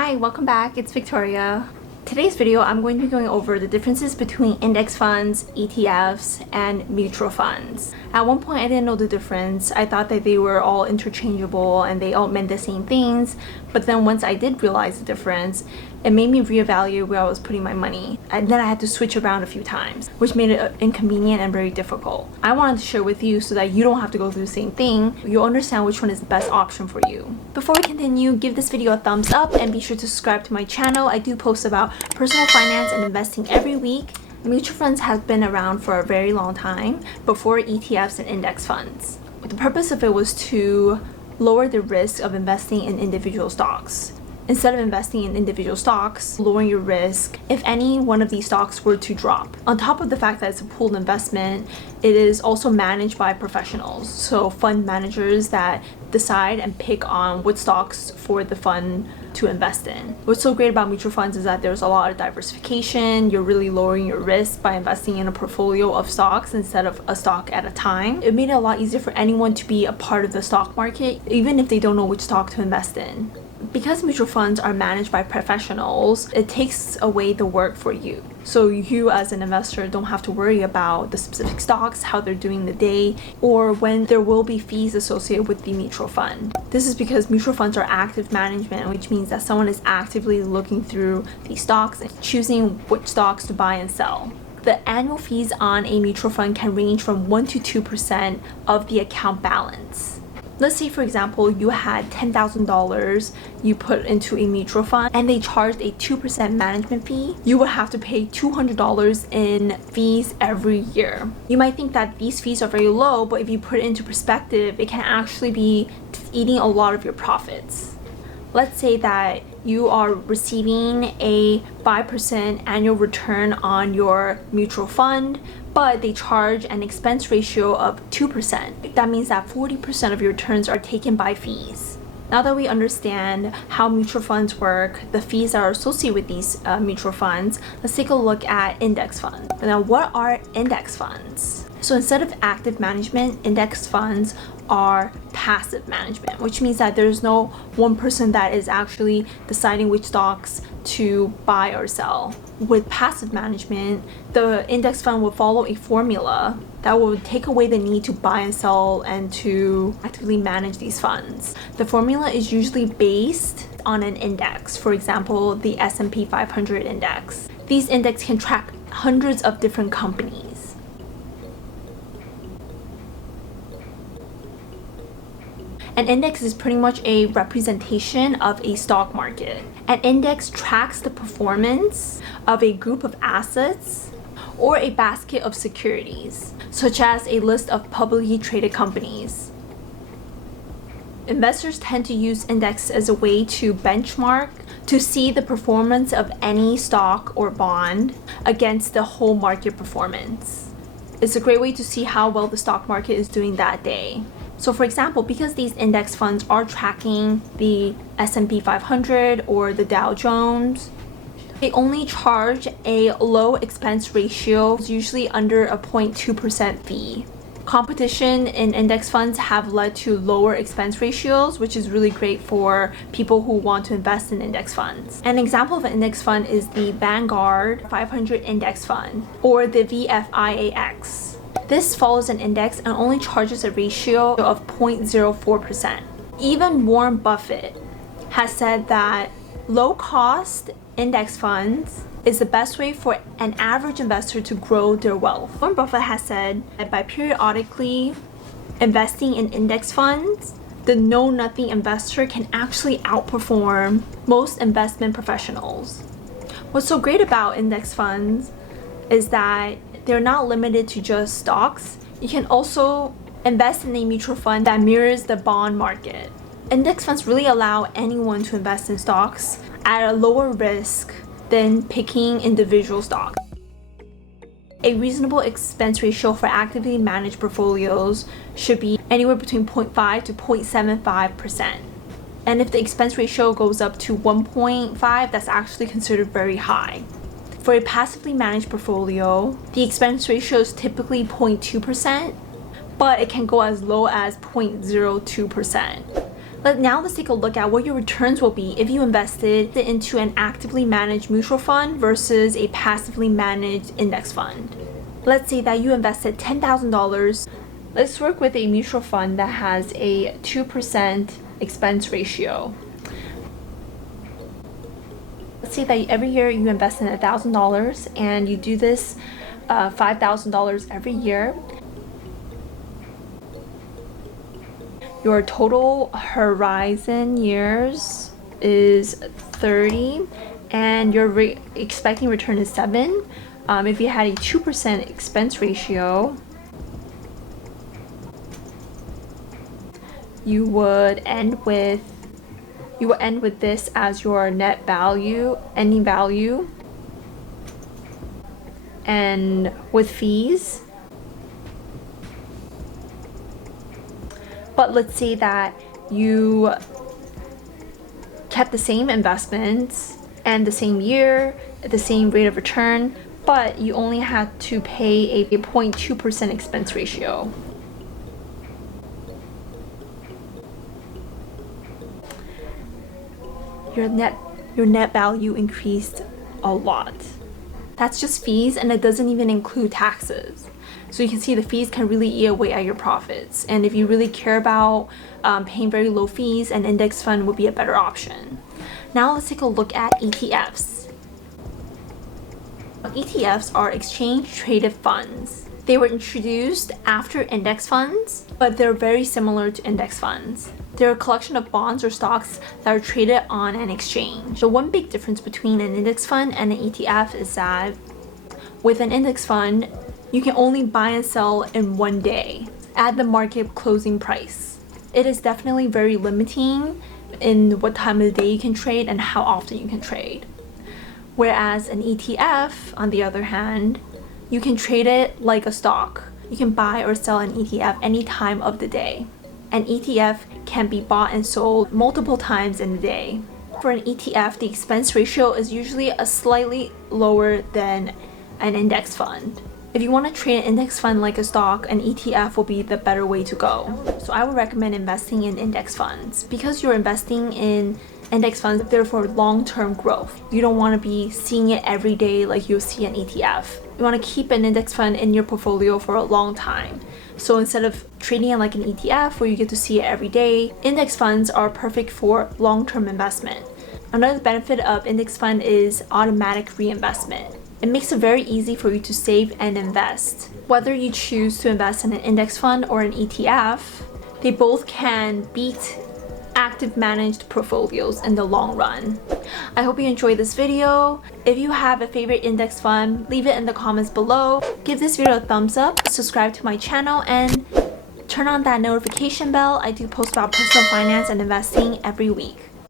Hi, welcome back. It's Victoria. Today's video, I'm going to be going over the differences between index funds, ETFs, and mutual funds. At one point, I didn't know the difference. I thought that they were all interchangeable and they all meant the same things. But then once I did realize the difference, it made me reevaluate where I was putting my money. And then I had to switch around a few times, which made it inconvenient and very difficult. I wanted to share with you so that you don't have to go through the same thing. You'll understand which one is the best option for you. Before we continue, give this video a thumbs up and be sure to subscribe to my channel. I do post about personal finance and investing every week. Mutual funds have been around for a very long time, before ETFs and index funds. The purpose of it was to lower the risk of investing in individual stocks. Instead of investing in individual stocks, lowering your risk if any one of these stocks were to drop. On top of the fact that it's a pooled investment, it is also managed by professionals. So fund managers that decide and pick on what stocks for the fund to invest in. What's so great about mutual funds is that there's a lot of diversification. You're really lowering your risk by investing in a portfolio of stocks instead of a stock at a time. It made it a lot easier for anyone to be a part of the stock market, even if they don't know which stock to invest in. Because mutual funds are managed by professionals, it takes away the work for you. So you as an investor don't have to worry about the specific stocks, how they're doing the day, or when there will be fees associated with the mutual fund. This is because mutual funds are active management, which means that someone is actively looking through these stocks and choosing which stocks to buy and sell. The annual fees on a mutual fund can range from 1 to 2% of the account balance. Let's say, for example, you had $10,000 you put into a mutual fund and they charged a 2% management fee. You would have to pay $200 in fees every year. You might think that these fees are very low, but if you put it into perspective, it can actually be eating a lot of your profits. Let's say that you are receiving a 5% annual return on your mutual fund, but they charge an expense ratio of 2%. That means that 40% of your returns are taken by fees. Now that we understand how mutual funds work, the fees that are associated with these mutual funds, let's take a look at index funds. Now, what are index funds? So instead of active management, index funds are passive management, which means that there's no one person that is actually deciding which stocks to buy or sell. With passive management, the index fund will follow a formula that will take away the need to buy and sell and to actively manage these funds. The formula is usually based on an index, for example, the S&P 500 index. These index can track hundreds of different companies. An index is pretty much a representation of a stock market. An index tracks the performance of a group of assets or a basket of securities, such as a list of publicly traded companies. Investors tend to use index as a way to benchmark, to see the performance of any stock or bond against the whole market performance. It's a great way to see how well the stock market is doing that day. So for example, because these index funds are tracking the S&P 500 or the Dow Jones, they only charge a low expense ratio, usually under a 0.2% fee. Competition in index funds have led to lower expense ratios, which is really great for people who want to invest in index funds. An example of an index fund is the Vanguard 500 Index Fund, or the VFIAX. This follows an index and only charges a ratio of 0.04%. Even Warren Buffett has said that low-cost index funds is the best way for an average investor to grow their wealth. Warren Buffett has said that by periodically investing in index funds, the know-nothing investor can actually outperform most investment professionals. What's so great about index funds is that they're not limited to just stocks. You can also invest in a mutual fund that mirrors the bond market. Index funds really allow anyone to invest in stocks at a lower risk than picking individual stocks. A reasonable expense ratio for actively managed portfolios should be anywhere between 0.5 to 0.75%. And if the expense ratio goes up to 1.5, that's actually considered very high. For a passively managed portfolio, the expense ratio is typically 0.2%, but it can go as low as 0.02%. Now let's take a look at what your returns will be if you invested into an actively managed mutual fund versus a passively managed index fund. Let's say that you invested $10,000. Let's work with a mutual fund that has a 2% expense ratio. Let's say that every year you invest in $1,000 and you do this $5,000 every year. Your total horizon years is 30 and your expecting return is 7. If you had a 2% expense ratio, you would end with this as your net value, ending value, and with fees. But let's say that you kept the same investments and the same year, the same rate of return, but you only had to pay a 0.2% expense ratio. Your net value increased a lot. That's just fees, and it doesn't even include taxes. So you can see the fees can really eat away at your profits. And if you really care about paying very low fees, an index fund would be a better option. Now let's take a look at ETFs. ETFs are exchange traded funds. They were introduced after index funds, but they're very similar to index funds. They're a collection of bonds or stocks that are traded on an exchange. The one big difference between an index fund and an ETF is that with an index fund, you can only buy and sell in one day at the market closing price. It is definitely very limiting in what time of the day you can trade and how often you can trade. Whereas an ETF, on the other hand, you can trade it like a stock. You can buy or sell an ETF any time of the day. An ETF can be bought and sold multiple times in a day. For an ETF, the expense ratio is usually slightly lower than an index fund. If you want to trade an index fund like a stock, an ETF will be the better way to go. So I would recommend investing in index funds. Because you're investing in index funds, they're for long-term growth. You don't want to be seeing it every day like you'll see an ETF. You want to keep an index fund in your portfolio for a long time. So instead of trading it like an ETF where you get to see it every day, index funds are perfect for long-term investment. Another benefit of index fund is automatic reinvestment. It makes it very easy for you to save and invest. Whether you choose to invest in an index fund or an ETF, they both can beat active managed portfolios in the long run. I hope you enjoyed this video. If you have a favorite index fund, leave it in the comments below. Give this video a thumbs up, subscribe to my channel, and turn on that notification bell. I do post about personal finance and investing every week.